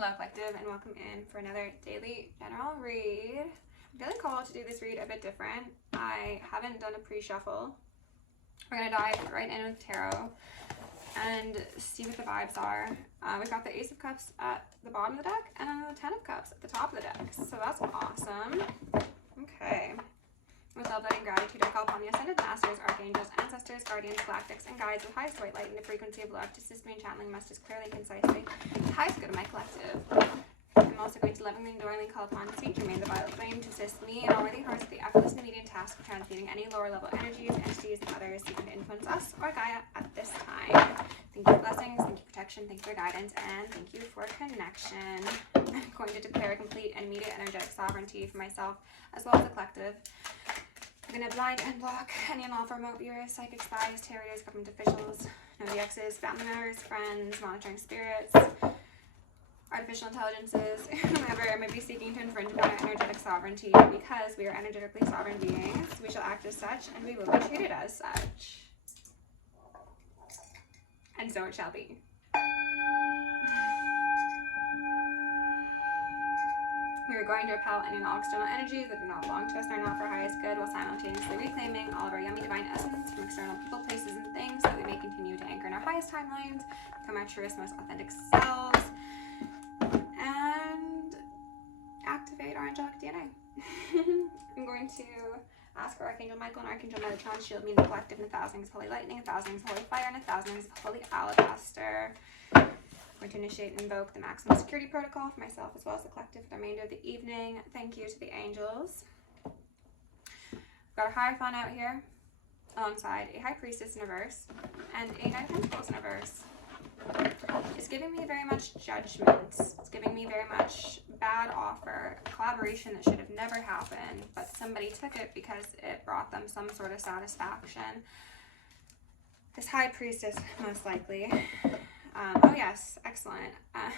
Hello Collective, and welcome in for another daily general read. I'm feeling called to do this read a bit different. I haven't done a pre-shuffle. We're going to dive right in with tarot and see what the vibes are. We've got the Ace of Cups at the bottom of the deck and then the Ten of Cups at the top of the deck. So that's awesome. Okay. With love, light, and gratitude, I call upon the Ascended Masters, Archangels, Ancestors, Guardians, Galactics, and Guides with highest white light and the frequency of love to assist me in channeling messages clearly and concisely. The highest good of my collective. I'm also going to lovingly and adoringly call upon Saint Germain, the violet flame, to assist me and all worthy hearts with the effortless and immediate task of transmuting any lower level energies, entities, and others seeking to influence us or Gaia at this time. Thank you for blessings, thank you for protection, thank you for guidance, and thank you for connection. I'm going to declare complete and immediate energetic sovereignty for myself as well as the collective. I'm going to blind and block any unlawful remote viewers, psychic spies, tarot readers, government officials, no DXs, family members, friends, monitoring spirits, artificial intelligences, whomever may be seeking to infringe upon our energetic sovereignty. Because we are energetically sovereign beings, we shall act as such, and we will be treated as such. And so it shall be. We are going to repel any and all external energies that do not belong to us and are not for our highest good, while simultaneously reclaiming all of our yummy divine essence from external people, places, and things, so that we may continue to anchor in our highest timelines, become our truest, most authentic selves, and activate our angelic DNA. I'm going to ask for Archangel Michael and Archangel Metatron, shield me in the collective, and 1,000 is holy lightning, 1,000 is holy fire, and 1,000 is holy alabaster. I'm going to initiate and invoke the maximum security protocol for myself as well as the collective for the remainder of the evening. Thank you to the angels. We've got a Hierophant out here alongside a High Priestess in reverse and a Knight of Pentacles in reverse. It's giving me very much judgment. It's giving me very much bad offer, a collaboration that should have never happened, but somebody took it because it brought them some sort of satisfaction. This High Priestess, most likely. Oh yes, excellent.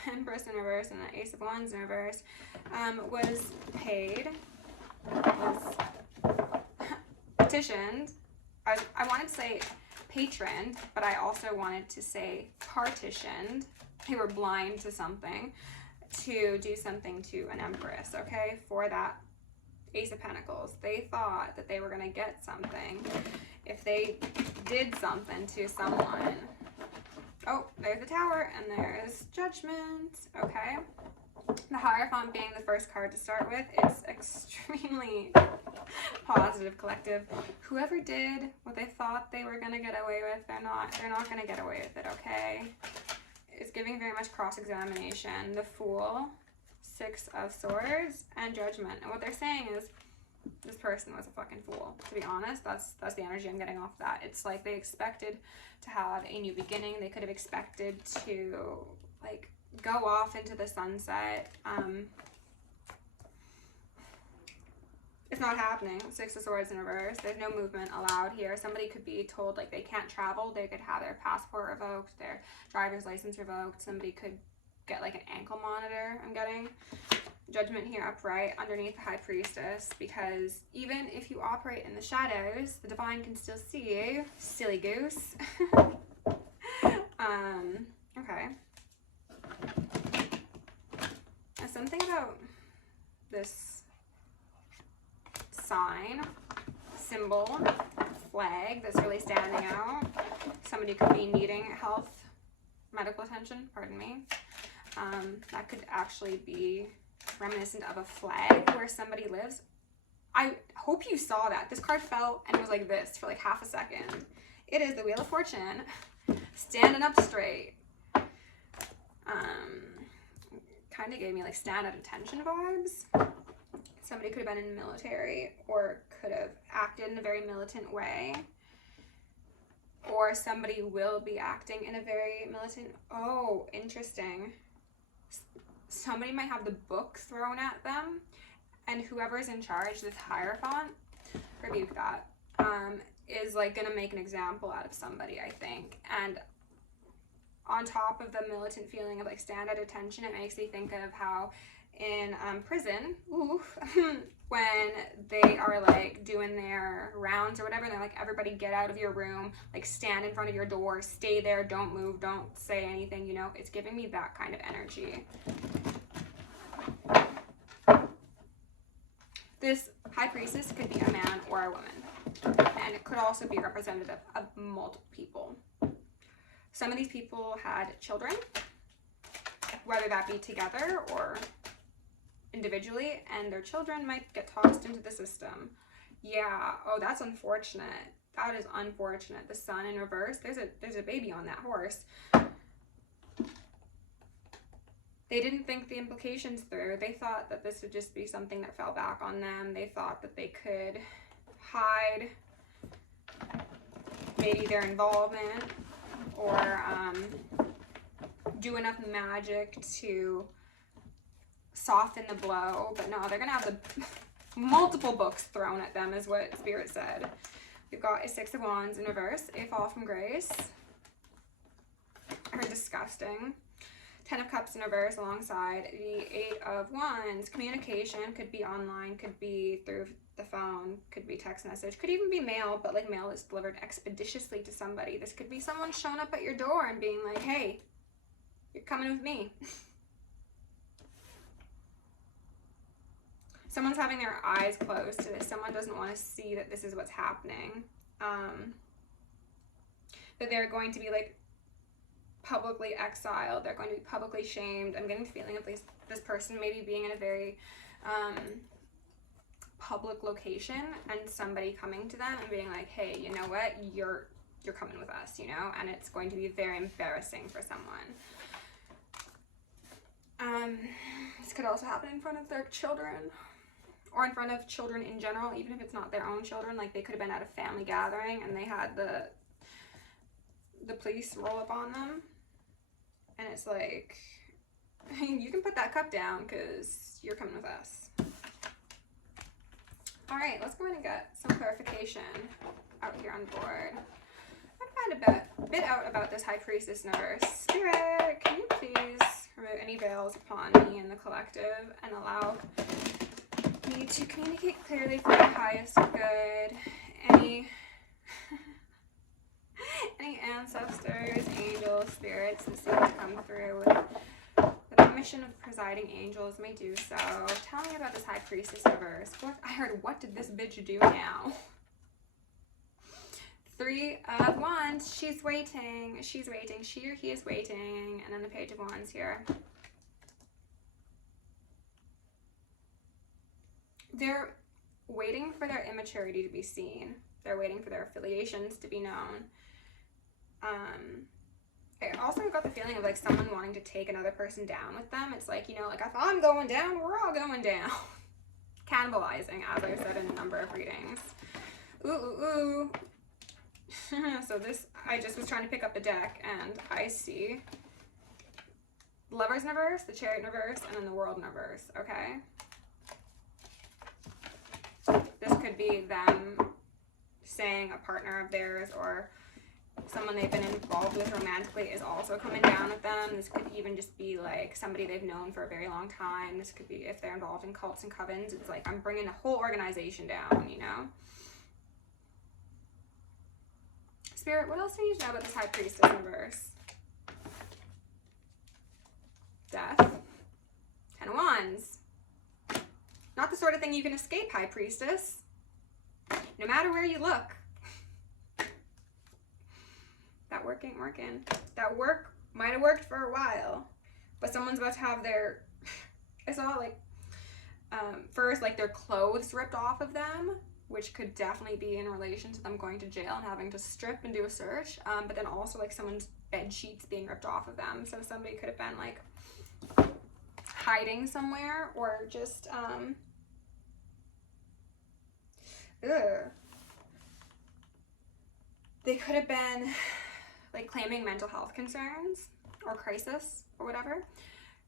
Empress in reverse and the Ace of Wands in reverse was paid, was petitioned. I wanted to say patroned, but I also wanted to say partitioned. They were blind to something, to do something to an Empress, okay, for that Ace of Pentacles. They thought that they were going to get something if they did something to someone. Oh, there's the Tower, and there's Judgment, okay? The Hierophant being the first card to start with, it's extremely positive, collective. Whoever did what they thought they were going to get away with, they're not going to get away with it, okay? It's giving very much cross-examination. The Fool, Six of Swords, and Judgment. And what they're saying is, this person was a fucking fool. To be honest, that's the energy I'm getting off that. It's like they expected to have a new beginning. They could have expected to like go off into the sunset. It's not happening. Six of Swords in reverse. There's no movement allowed here. Somebody could be told like they can't travel. They could have their passport revoked, their driver's license revoked. Somebody could get like an ankle monitor, I'm getting. Judgment here upright underneath the High Priestess, because even if you operate in the shadows, the divine can still see you, silly goose. Okay. There's something about this sign, symbol, flag that's really standing out. Somebody could be needing health, medical attention, pardon me. That could actually be reminiscent of a flag where somebody lives. I hope you saw that. This card fell and it was like this for like half a second. It is the Wheel of Fortune, standing up straight. Kind of gave me like stand at attention vibes. Somebody could have been in the military or could have acted in a very militant way. Or somebody will be acting in a very militant, oh, interesting. Somebody might have the book thrown at them, and whoever's in charge, this Hierophant, rebuke that, is like gonna make an example out of somebody, I think. And on top of the militant feeling of like stand at attention, it makes me think of how in prison, when they are like doing their rounds or whatever, and they're like, everybody get out of your room, like stand in front of your door, stay there, don't move, don't say anything, you know. It's giving me that kind of energy. This High Priestess could be a man or a woman, and it could also be representative of multiple people. Some of these people had children, whether that be together or individually, and their children might get tossed into the system. Yeah, oh, that's unfortunate. That is unfortunate. The Sun in reverse. There's a baby on that horse. They didn't think the implications through. They thought that this would just be something that fell back on them. They thought that they could hide maybe their involvement or do enough magic to soften the blow. But no, they're going to have the multiple books thrown at them is what Spirit said. We've got a Six of Wands in reverse, a Fall from Grace. I heard disgusting. 10 of Cups in reverse alongside the 8 of Wands. Communication could be online, could be through the phone, could be text message, could even be mail, but like mail is delivered expeditiously to somebody. This could be someone showing up at your door and being like, hey, you're coming with me. Someone's having their eyes closed to this. Someone doesn't want to see that this is what's happening. That they're going to be like publicly exiled. They're going to be publicly shamed. I'm getting the feeling of this person maybe being in a very public location and somebody coming to them and being like, hey, you know what? You're coming with us, you know? And it's going to be very embarrassing for someone. This could also happen in front of their children or in front of children in general, even if it's not their own children. Like they could have been at a family gathering and they had the police roll up on them. And it's like, you can put that cup down because you're coming with us. All right, let's go in and get some clarification out here on the board. I'm going to find a bit out about this High Priestess in reverse. Spirit, can you please remove any veils upon me and the collective and allow me to communicate clearly for the highest good? Any ancestors, angels, spirits that seem to come through with the permission of presiding angels may do so. Tell me about this High Priestess reverse. What? I heard, what did this bitch do now? 3 of Wands. She's waiting. She's waiting. She or he is waiting. And then the Page of Wands here. They're waiting for their immaturity to be seen. They're waiting for their affiliations to be known. I also got the feeling of like someone wanting to take another person down with them. It's like, you know, like if I'm going down, we're all going down. Cannibalizing, as I said in a number of readings. Ooh, ooh, ooh. So this, I just was trying to pick up the deck and I see Lovers in reverse, the Chariot in reverse, and then the World in reverse, okay? This could be them saying a partner of theirs or someone they've been involved with romantically is also coming down with them. This could even just be like somebody they've known for a very long time. This could be if they're involved in cults and covens. It's like I'm bringing a whole organization down, you know? Spirit, what else do you need to know about this High Priestess in reverse? Death. 10 of Wands. Not the sort of thing you can escape, High Priestess. No matter where you look. That work ain't working. That work might have worked for a while, but someone's about to have their, I saw like, first like their clothes ripped off of them, which could definitely be in relation to them going to jail and having to strip and do a search, but then also like someone's bed sheets being ripped off of them. So somebody could have been like hiding somewhere or just, they could have been like claiming mental health concerns or crisis or whatever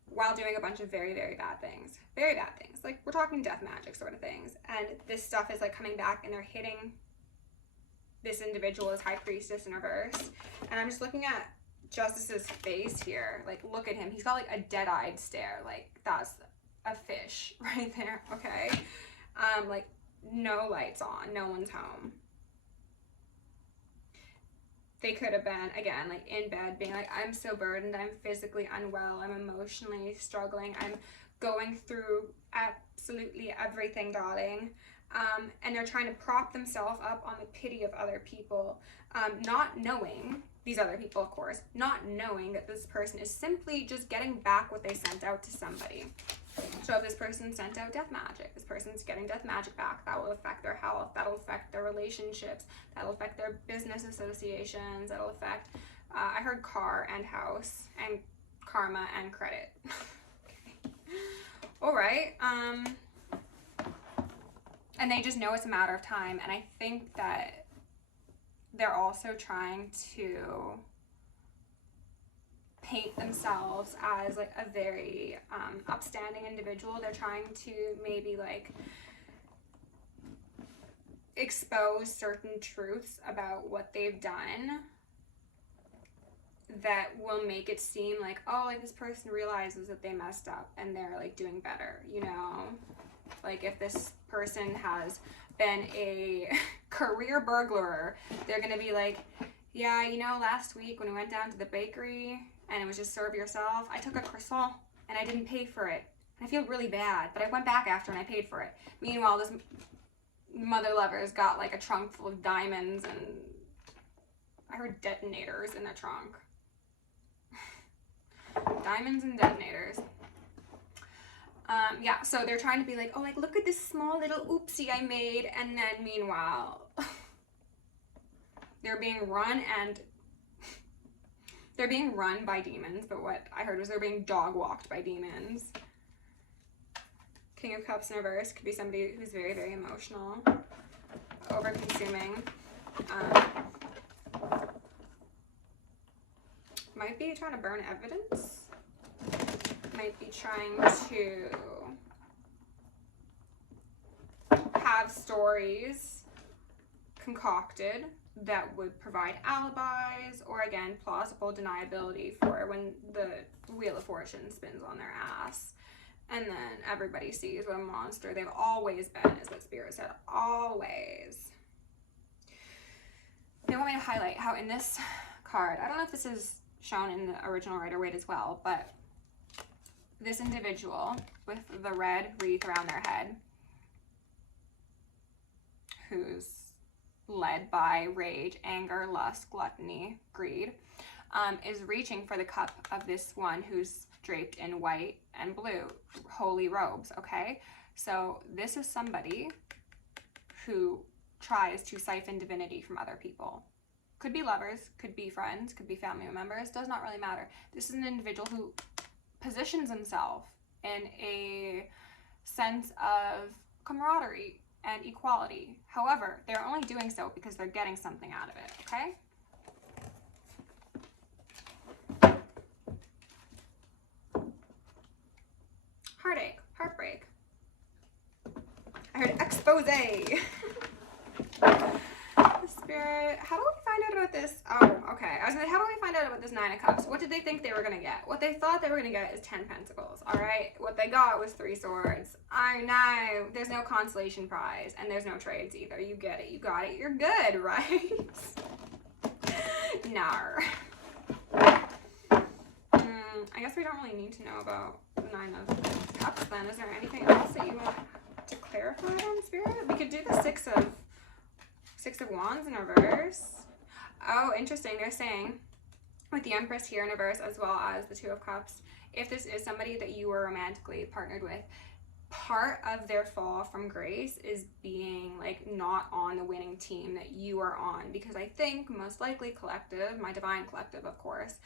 while doing a bunch of very, very bad things. Very bad things. Like we're talking death magic sort of things. And this stuff is like coming back and they're hitting this individual as High Priestess in reverse. And I'm just looking at Justice's face here. Like look at him. He's got like a dead-eyed stare. Like that's a fish right there. Okay. Like no lights on. No one's home. They could have been, again, like in bed being like, I'm so burdened, I'm physically unwell, I'm emotionally struggling, I'm going through absolutely everything, darling. And they're trying to prop themselves up on the pity of other people, not knowing, these other people of course, not knowing that this person is simply just getting back what they sent out to somebody. So if this person sent out death magic, this person's getting death magic back. That will affect their health, that'll affect their relationships, that'll affect their business associations, that'll affect, I heard car and house and karma and credit. Okay. All right. And they just know it's a matter of time. And I think that they're also trying to paint themselves as like a very upstanding individual. They're trying to maybe like expose certain truths about what they've done that will make it seem like, oh, like this person realizes that they messed up and they're like doing better, you know? Like if this person has been a career burglar, they're gonna be like, yeah, you know, last week when we went down to the bakery and it was just serve yourself, I took a croissant and I didn't pay for it. I feel really bad, but I went back after and I paid for it. Meanwhile, this mother lover's got like a trunk full of diamonds and I heard detonators in the trunk. Diamonds and detonators. Yeah, so they're trying to be like, oh, like, look at this small little oopsie I made, and then meanwhile, they're being run by demons, but what I heard was they're being dog walked by demons. King of Cups in reverse could be somebody who's very, very emotional, over-consuming. Might be trying to burn evidence. Might be trying to have stories concocted that would provide alibis or, again, plausible deniability for when the Wheel of Fortune spins on their ass. And then everybody sees what a monster they've always been, is what Spirit said. Always. They want me to highlight how in this card, I don't know if this is shown in the original Rider-Waite as well, but this individual with the red wreath around their head, who's led by rage, anger, lust, gluttony, greed, is reaching for the cup of this one who's draped in white and blue, holy robes, okay? So this is somebody who tries to siphon divinity from other people. Could be lovers, could be friends, could be family members, does not really matter. This is an individual who positions himself in a sense of camaraderie and equality. However, they're only doing so because they're getting something out of it, okay? Heartache, heartbreak. I heard expose. Spirit, how do we find out about this? Oh, okay. I was like, how do we find out about this Nine of Cups? What did they think they were going to get? What they thought they were going to get is 10 Pentacles, all right? What they got was 3 Swords. I know. There's no consolation prize, and there's no trades either. You get it. You got it. You're good, right? Nar. I guess we don't really need to know about the Nine of Cups then. Is there anything else that you want to clarify on, Spirit? We could do the Six of Wands in reverse. Oh, interesting. They're saying with the Empress here in reverse as well as the Two of Cups, if this is somebody that you were romantically partnered with, part of their fall from grace is being like not on the winning team that you are on, because I think most likely collective, my divine collective of course,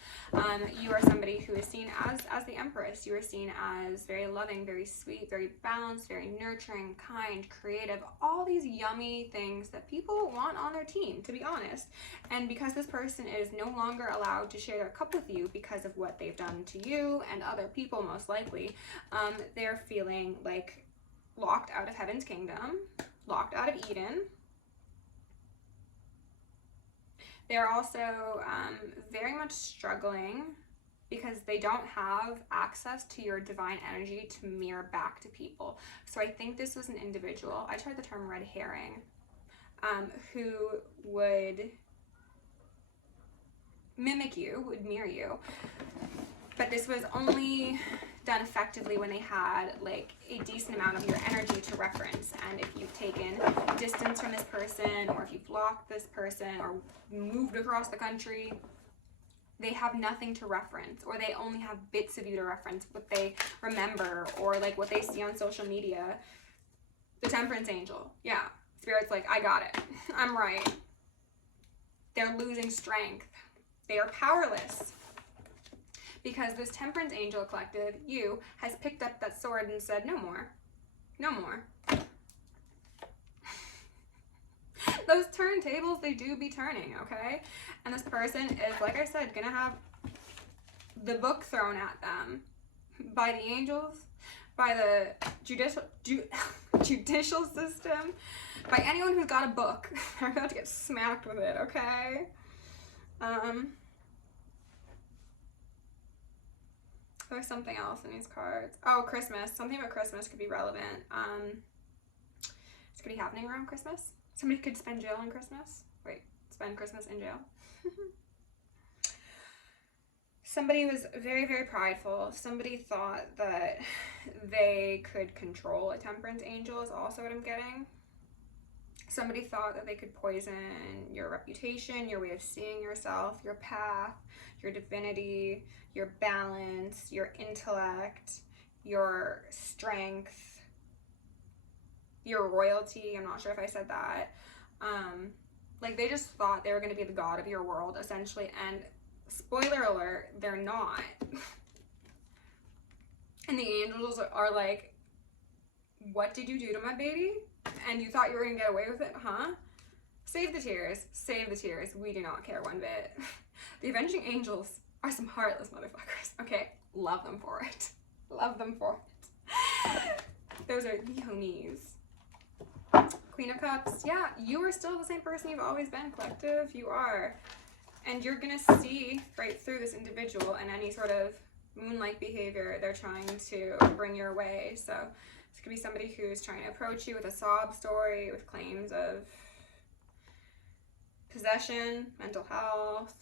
you are somebody who is seen as the Empress. You are seen as very loving, very sweet, very balanced, very nurturing, kind, creative, all these yummy things that people want on their team, to be honest. And because this person is no longer allowed to share their cup with you because of what they've done to you and other people most likely, they're feeling like locked out of Heaven's Kingdom, locked out of Eden. They're also very much struggling because they don't have access to your divine energy to mirror back to people. So I think this was an individual, I tried the term red herring, who would mimic you, would mirror you, but this was only done effectively when they had like a decent amount of your energy to reference. And if you've taken distance from this person, or if you've blocked this person, or moved across the country, they have nothing to reference, or they only have bits of you to reference, what they remember, or like what they see on social media. The Temperance Angel, yeah, Spirit's like, I got it, I'm right. They're losing strength. They are powerless. Because this Temperance Angel collective, you, has picked up that sword and said, no more. No more. Those turntables, they do be turning, okay? And this person is, like I said, gonna have the book thrown at them by the angels, by the judicial system, by anyone who's got a book. They're about to get smacked with it, okay? There's something else in these cards. Oh, Christmas. Something about Christmas could be relevant. This could be happening around Christmas. Somebody could spend jail on Christmas. Wait, spend Christmas in jail. Somebody was very, very prideful. Somebody thought that they could control a Temperance Angel is also what I'm getting. Somebody thought that they could poison your reputation, your way of seeing yourself, your path, your divinity, your balance, your intellect, your strength, your royalty. I'm not sure if I said that. Like, they just thought they were going to be the god of your world, essentially. And spoiler alert, they're not. And the angels are like, what did you do to my baby? And you thought you were going to get away with it, huh? Save the tears. Save the tears. We do not care one bit. The Avenging Angels are some heartless motherfuckers, okay? Love them for it. Love them for it. Those are the homies. Queen of Cups. Yeah, you are still the same person you've always been, collective. You are. And you're going to see right through this individual and any sort of moon-like behavior they're trying to bring your way. So this could be somebody who's trying to approach you with a sob story, with claims of possession, mental health,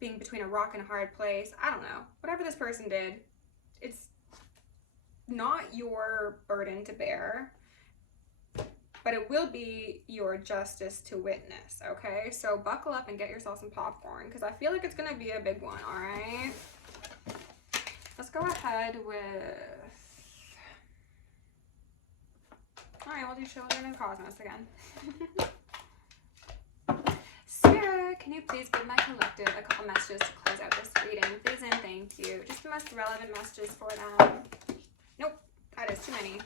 being between a rock and a hard place. I don't know. Whatever this person did, it's not your burden to bear, but it will be your justice to witness, okay? So buckle up and get yourself some popcorn, because I feel like it's going to be a big one, all right? Let's go ahead with... All right, we'll do Children and Cosmos again. Spirit, can you please give my collective a couple messages to close out this reading? Please and thank you. Just the most relevant messages for them. Nope, that is too many.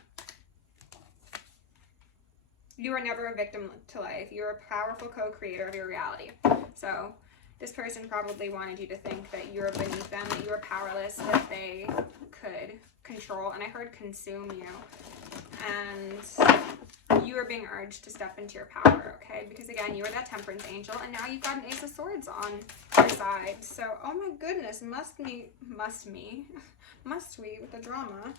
You are never a victim to life. You're a powerful co-creator of your reality. So this person probably wanted you to think that you're beneath them, that you were powerless, that they could control, and I heard consume you. And you are being urged to step into your power, okay? Because again, you are that Temperance Angel, and now you've got an Ace of Swords on your side. So, oh my goodness, must we with the drama.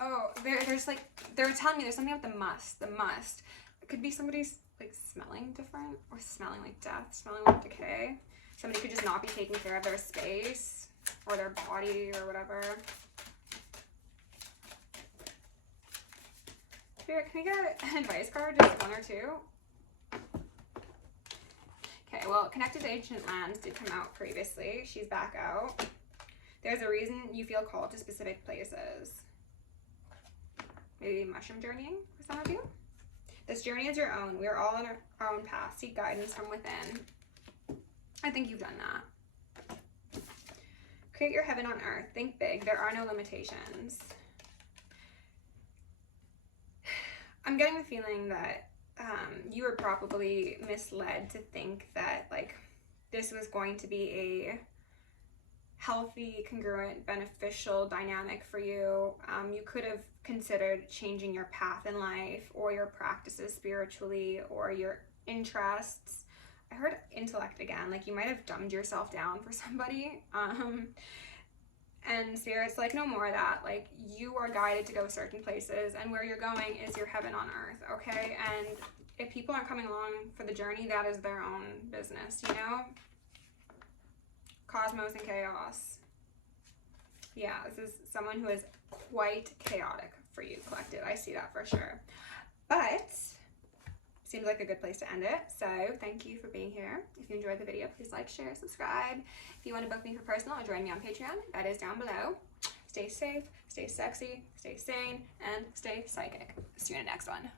Oh, there's like, they're telling me there's something about the must. It could be somebody's like smelling different, or smelling like death, smelling like decay. Somebody could just not be taking care of their space or their body or whatever. Spirit, can we get an advice card, just one or two? Okay, well, Connected to Ancient Lands did come out previously. She's back out. There's a reason you feel called to specific places. Maybe mushroom journeying for some of you. This journey is your own. We are all on our own path. Seek guidance from within. I think you've done that. Create your heaven on earth. Think big. There are no limitations. I'm getting the feeling that you were probably misled to think that like this was going to be a healthy, congruent, beneficial dynamic for you. You could have considered changing your path in life, or your practices spiritually, or your interests. I heard intellect again, like you might have dumbed yourself down for somebody. And Spirit's like, no more of that. Like, you are guided to go certain places, and where you're going is your heaven on earth, okay? And if people aren't coming along for the journey, that is their own business, you know? Cosmos and chaos. Yeah, this is someone who is quite chaotic for you, collective. I see that for sure. But seems like a good place to end it. So thank you for being here. If you enjoyed the video, please like, share, subscribe. If you want to book me for personal or join me on Patreon, that is down below. Stay safe, stay sexy, stay sane, and stay psychic. See you in the next one.